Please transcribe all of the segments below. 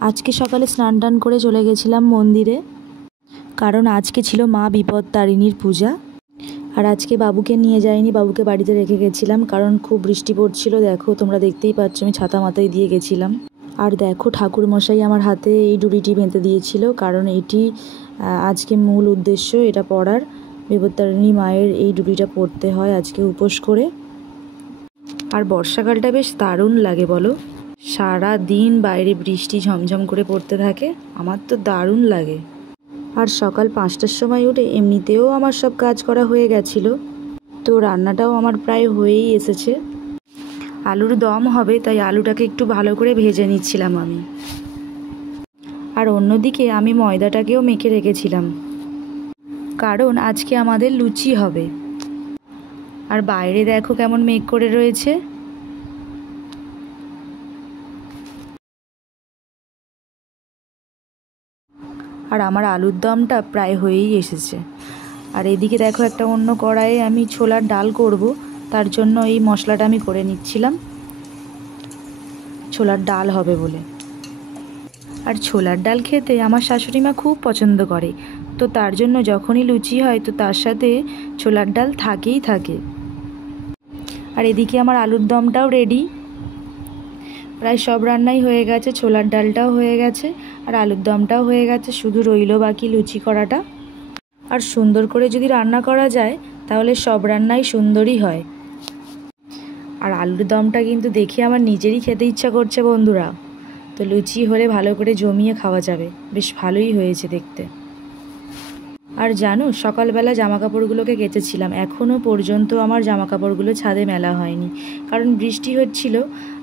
আজকে সকালে স্নান টান করে চলে গেছিলাম মন্দিরে, কারণ আজকে ছিল মা বিপত্তারিণীর পূজা। আর আজকে বাবুকে নিয়ে যাইনি, বাবুকে বাড়িতে রেখে গেছিলাম কারণ খুব বৃষ্টি পড়ছিল। দেখো, তোমরা দেখতেই পাচ্ছ আমি ছাতা মাথায় দিয়ে গেছিলাম। আর দেখো, ঠাকুরমশাই আমার হাতে এই ডুরিটি বেঁধে দিয়েছিল, কারণ এটি আজকে মূল উদ্দেশ্য এটা পড়ার। বিপত্তারিণী মায়ের এই ডুরিটা পড়তে হয় আজকে উপোস করে। আর বর্ষাকালটা বেশ দারুণ লাগে বলো, সারা দিন বাইরে বৃষ্টি ঝমঝম করে পড়তে থাকে, আমার তো দারুণ লাগে। আর সকাল 5টার সময় উঠে এমনিতেও আমার সব কাজ করা হয়ে গেছিলো, তো রান্নাটাও আমার প্রায় হয়েই এসেছে। আলুর দম হবে, তাই আলুটাকে একটু ভালো করে ভেজে নিচ্ছিলাম আমি। আর অন্যদিকে আমি ময়দাটাকেও মেখে রেখেছিলাম, কারণ আজকে আমাদের লুচি হবে। আর বাইরে দেখো কেমন মেঘ করে রয়েছে। আর আমার আলুর দমটা প্রায় হয়েই এসেছে। আর এদিকে দেখো, একটা অন্য কড়াইয়ে আমি ছোলার ডাল করব, তার জন্য এই মশলাটা আমি করে নিচ্ছিলাম, ছোলার ডাল হবে বলে। আর ছোলার ডাল খেতে আমার শাশুড়ি মা খুব পছন্দ করে, তো তার জন্য যখনই লুচি হয় তো তার সাথে ছোলার ডাল থাকেই থাকে। আর এদিকে আমার আলুর দমটাও রেডি, প্রায় সব রান্নাই হয়ে গেছে, ছোলার ডালটাও হয়ে গেছে আর আলুর দমটাও হয়ে গেছে, শুধু রইল বাকি লুচি করাটা। আর সুন্দর করে যদি রান্না করা যায় তাহলে সব রান্নাই সুন্দরই হয়। আর আলুর দমটা কিন্তু দেখে আমার নিজেরই খেতে ইচ্ছা করছে বন্ধুরা, তো লুচি হলে ভালো করে জমিয়ে খাওয়া যাবে, বেশ ভালোই হয়েছে দেখতে। আর জানো, সকালবেলা জামাকাপড়গুলোকে কেচেছিলাম, এখনও পর্যন্ত আমার জামাকাপড়গুলো ছাদে মেলা হয়নি, কারণ বৃষ্টি হচ্ছিল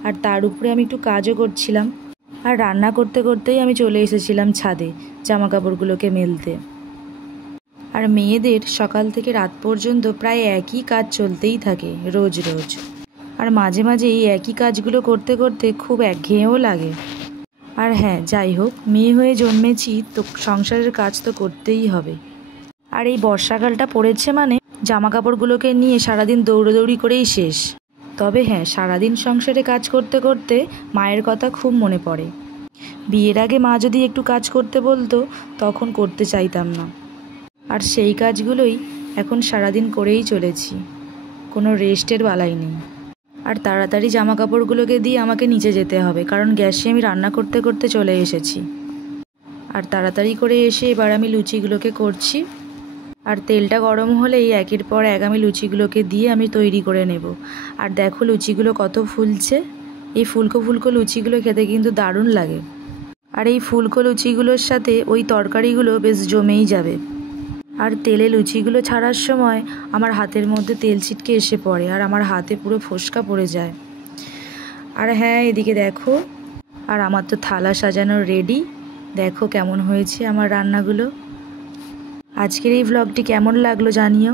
আর তার উপরে আমি একটু কাজও করছিলাম। আর রান্না করতে করতেই আমি চলে এসেছিলাম ছাদে জামাকাপড়গুলোকে মেলতে। আর মেয়েদের সকাল থেকে রাত পর্যন্ত প্রায় একই কাজ চলতেই থাকে রোজ রোজ। আর মাঝে মাঝে এই একই কাজগুলো করতে করতে খুব একঘেয়েও লাগে। আর হ্যাঁ, যাই হোক, মেয়ে হয়ে জন্মেছি তো সংসারের কাজ তো করতেই হবে। আর এই বর্ষাকালটা পড়েছে মানে জামাকাপড়গুলোকে নিয়ে সারাদিন দৌড়োদৌড়ি করেই শেষ। তবে হ্যাঁ, সারাদিন সংসারে কাজ করতে করতে মায়ের কথা খুব মনে পড়ে। বিয়ের আগে মা যদি একটু কাজ করতে বলতো তখন করতে চাইতাম না, আর সেই কাজগুলোই এখন সারাদিন করেই চলেছি, কোনো রেস্টের বালাই নেই। আর তাড়াতাড়ি জামাকাপড়গুলোকে দিয়ে আমাকে নিচে যেতে হবে, কারণ গ্যাসে আমি রান্না করতে করতে চলে এসেছি। আর তাড়াতাড়ি করে এসে এবার আমি লুচিগুলোকে করছি। আর তেলটা গরম হলেই একের পর এক আমি লুচিগুলোকে দিয়ে আমি তৈরি করে নেব। আর দেখো লুচিগুলো কত ফুলছে, এই ফুলকো ফুলকো লুচিগুলো খেতে কিন্তু দারুণ লাগে। আর এই ফুলকো লুচিগুলোর সাথে ওই তরকারিগুলো বেশ জমেই যাবে। আর তেলে লুচিগুলো ছাড়ার সময় আমার হাতের মধ্যে তেল ছিটকে এসে পড়ে আর আমার হাতে পুরো ফোসকা পড়ে যায়। আর হ্যাঁ, এদিকে দেখো, আর আমার তো থালা সাজানো রেডি, দেখো কেমন হয়েছে আমার রান্নাগুলো। আজকের এই ভ্লগটি কেমন লাগলো জানিও।